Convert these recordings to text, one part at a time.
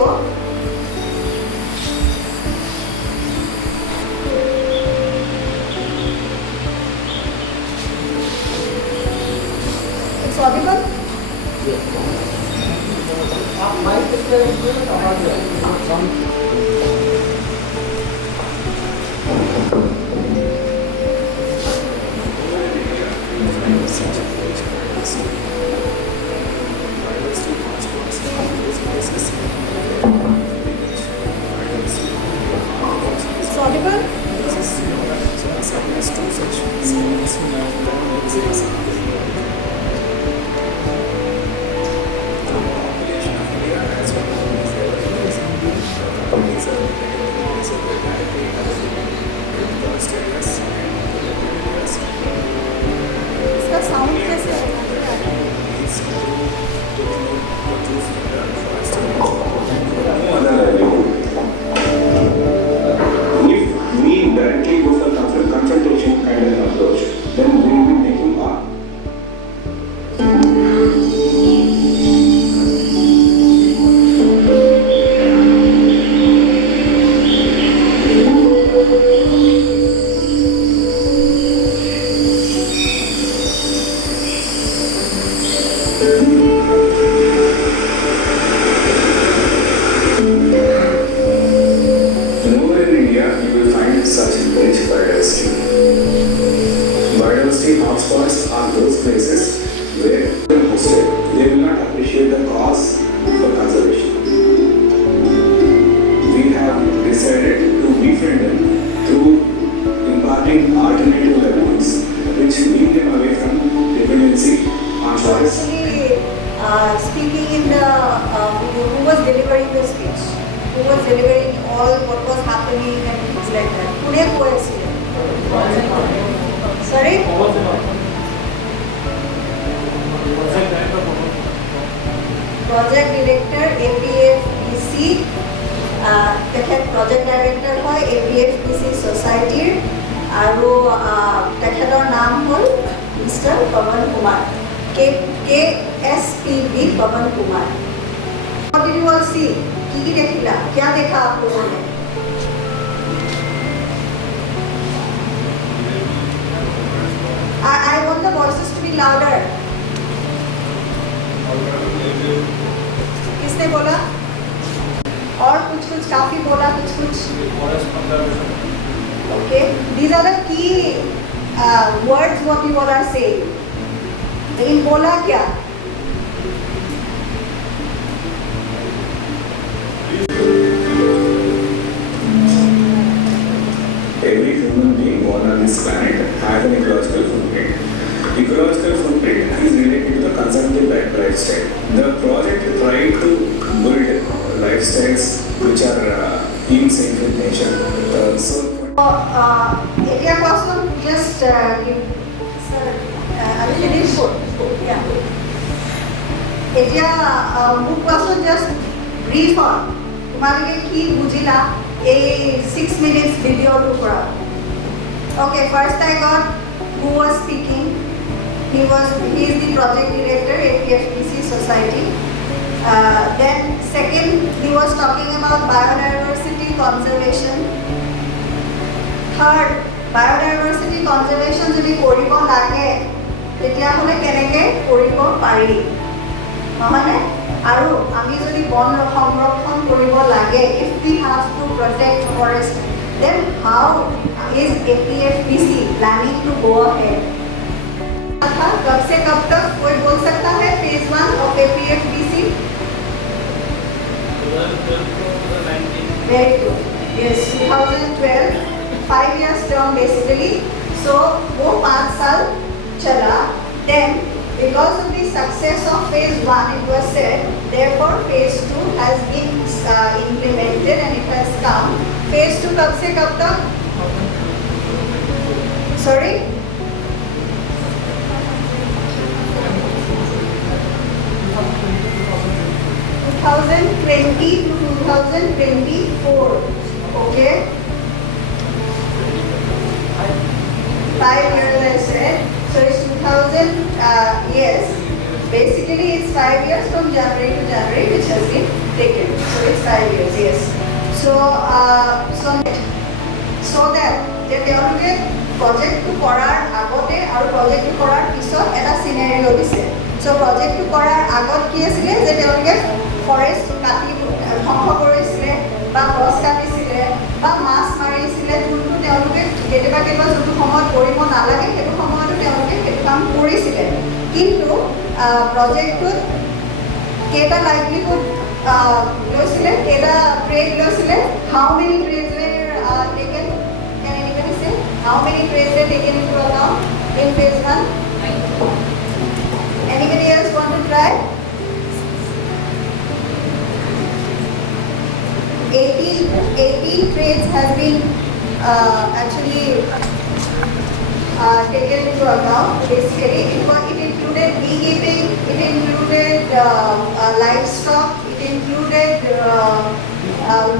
video. It's audible? It's audible? इसका sound कैसे है? No other livelihood. If we directly go for consultation kind of approach, then we will be making art. Nowhere in India you will find such rich biodiversity. Biodiversity hotspots are those places where when hosted, they will not appreciate the cause for conservation. We have decided to befriend them through imparting alternative livelihoods which lead them away from dependency on forests. Actually, speaking in the video, who was delivering the speech? Who was delivering all what was happening and things like that? Pune coincident. Sorry? Project director APFBC, তেখেত project director হয় APFBC society আৰু তেখেতৰ নাম হ'ল Mr. Pawan Kumar, KSPB Pawan Kumar. What did you all see? কি देखिला? क्या देखा आप लोगों ने? I want the voices to be louder. किसने बोला? और कुछ काफी बोला कुछ. Okay, these are the key words what you all are saying. लेकिन बोला क्या? Every human being born on this planet has an ecological footprint. Ecological footprint is related to the consumptive lifestyle. The project tried to build lifestyles which are in sync with nature. Area person just give, sir, I will finish. Yeah. Area book person just brief on. তোমালোকে কি বুঝিলা এই 6 minutes video to পৰা? Okay, first I got who was speaking. He is the project director at APFBC society. Then second he was talking about biodiversity conservation. Third, biodiversity conservation যদি কৰিব লাগে তেতিয়া হলে কেনেকৈ কৰিব পাৰি নহয়নে আৰু আমি যদি বন সংৰক্ষণ কৰিব লাগে if we have to protect forest then how is APFBC planning to go ahead कब से कब तक कोई बोल सकता है phase 1 of APFBC? 2012 very good yes 2012 5 years term basically so वो 5 साल चला then because of the success of phase 1 it was said therefore phase 2 has been implemented and it has come phase 2 कब से कब तक sorry 2020 to 2024 okay 5 years I said so it's 2000 yes basically it's 5 years from January to January which has been taken. So it's 5 years, yes. So that যে তেওঁলোকে প্ৰজেক্টটো কৰাৰ আগতে আৰু প্ৰজেক্টটো কৰাৰ পিছত এটা চিনেৰিঅ' দিছে। চ' প্ৰজেক্টটো কৰাৰ আগত কি আছিলে যে তেওঁলোকে ফৰেষ্ট কাটি ধ্বংস কৰিছিলে বা গছ কাটিছিলে বা মাছ মাৰিছিলে, যোনটো তেওঁলোকে কেতিয়াবা যোনটো সময়ত কৰিব নালাগে সেইটো সময়তো তেওঁলোকে সেইটো কাম কৰিছিলে। কিন্তু প্ৰজেক্টটোত কেইটা লাইভলিহুড লৈছিলে, কেইটা ট্ৰেড লৈছিলে, how many trades were taken? Can anybody say how many trades were taken into account in phase 1? Anybody else want to try? 18 trades has been actually taken into account. Basically, it included beekeeping, it included livestock, it included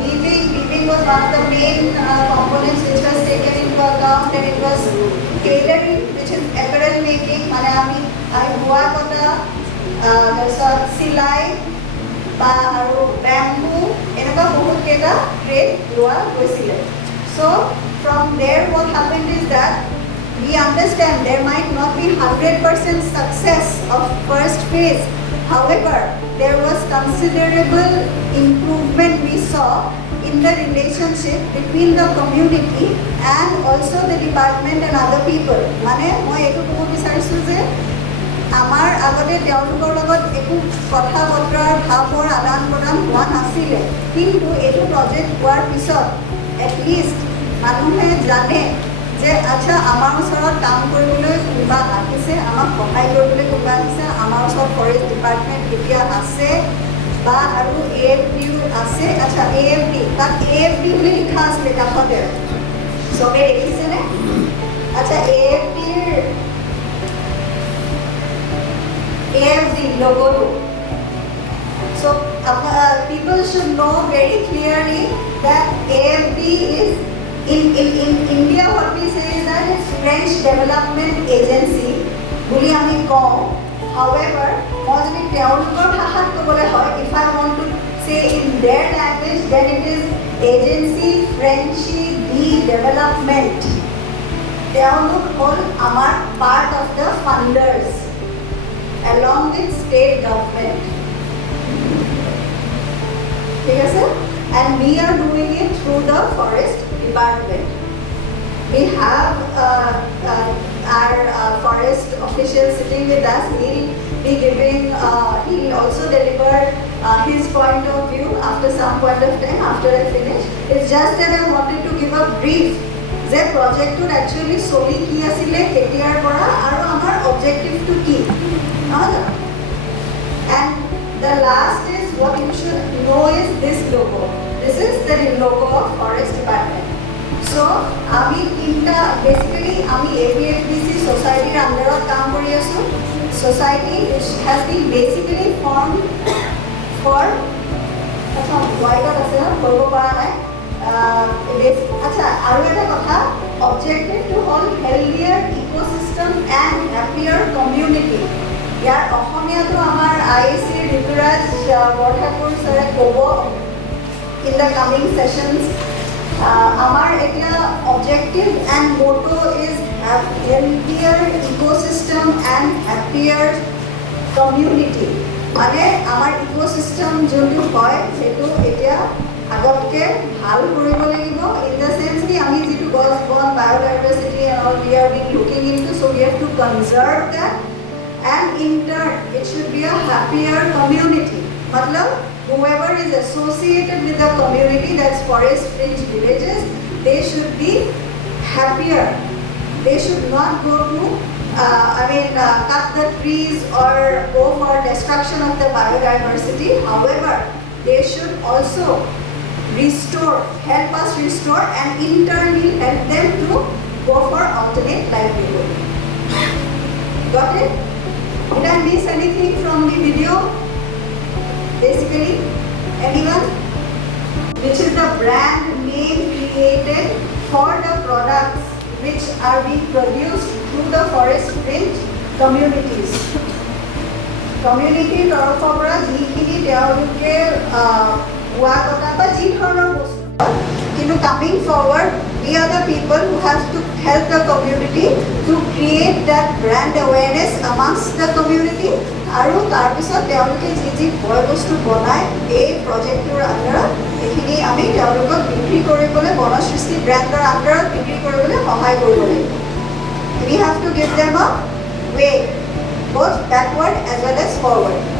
weaving. Weaving was one of the main components which was taken into account, and it was tailoring, which is apparel making. মানে আমি বোৱা কটা, তাৰপিছত চিলাই বা আৰু bamboo, এনেকুৱা বহুত কেইটা ট্ৰেড লোৱা গৈছিলে। So from there what happened is that we understand there might not be 100% success of first phase. However, there was considerable improvement we saw in the relationship between the community and also the department and other people. মানে মই এইটো ক'ব বিচাৰিছোঁ যে আমাৰ আগতে তেওঁলোকৰ লগত একো কথা বতৰাৰ ভাৱৰ আদান প্ৰদান হোৱা নাছিলে, কিন্তু এইটো প্ৰজেক্ট হোৱাৰ পিছত এটলিষ্ট মানুহে জানে যে আচ্ছা আমাৰ ওচৰত কাম কৰিবলৈ কোনোবা আহিছে, আমাক সহায় কৰিবলৈ কোনোবা আহিছে, আমাৰ ওচৰত ফৰেষ্ট ডিপাৰ্টমেণ্ট এতিয়া আছে বা আৰু AFDও আছে। আচ্ছা AFD, তাত AFD বুলি লিখা আছিলে কাষতে, চবে দেখিছেনে? আচ্ছা AFD logo. So people should know very clearly that AFD is in India, what we say is that it's French Development Agency বুলি আমি কওঁ। However, মই যদি তেওঁলোকৰ ভাষাত ক'বলৈ হয়, if I want to say in their language, then it is Agency Frenchy de Development. তেওঁলোক হ'ল আমাৰ part of the funders along with state government. ঠিক আছে? And we are doing it through the forest department. We have our forest official sitting with us. He'll be giving, he'll also deliver his point of view after some point of time, after I finish. It's just that I wanted to give a brief যে প্ৰজেক্টটোত actually চলি কি আছিলে, কেতিয়াৰ পৰা, আৰু আমাৰ অবজেক্টিভটো কি, নহয় জানো? And the last is what you should know is this logo. This is the logo of Forest Department. So আমি তিনটা বেসিক্যালি আমি APFDC সোসাইটির আন্ডাৰত কাম কৰি আছো। Society which has been basically formed for ওয়াইডত আছে না, কৰিব পৰা নাই। আচ্ছা আৰু এটা কথা, অবজেক্টিভটো হ'ল হেলদিয়াৰ ইক'চিষ্টেম এণ্ড হেপিয়াৰ কমিউনিটি। ইয়াৰ অসমীয়াটো আমাৰ IAC ঋতুৰাজ বৰঠাকুৰ ছাৰে ক'ব in the coming sessions. Our objective and motto is healthier ecosystem and happier community. মানে আমাৰ ইক'চিষ্টেম যোনটো হয় সেইটো এতিয়া আগতকৈ ভাল কৰিব লাগিব, in the sense কি আমি যিটো গছ বন biodiversity and all we have been looking into, so we have to conserve that, and in turn it should be a happier community. matlab whoever is associated with the community, that's forest fringe villages, they should be happier. They should not go to cut the trees or go for destruction of the biodiversity. However, they should also restore, help us restore, and in turn we help them to go for alternate livelihood. Got it? Did I miss anything from the video? Basically, anyone? Which is the brand name created for the products which are being produced through the forest fringe communities. কমিউনিটিৰ তৰফৰ পৰা যিখিনি তেওঁলোকে পোৱা কথা বা যি ধৰণৰ বস্তু কিন্তু coming forward we are the people who have to help the community to create that brand awareness amongst the community আৰু তাৰপিছত তেওঁলোকে যি বয় বস্তু বনায় এই প্ৰজেক্টটোৰ আণ্ডাৰত এইখিনি আমি তেওঁলোকক বিক্ৰী কৰিবলৈ বনসৃষ্টি ব্ৰেণ্ডৰ আণ্ডাৰত বিক্ৰী কৰিবলৈ সহায় কৰিব লাগিব we have to give them a way both backward as well as forward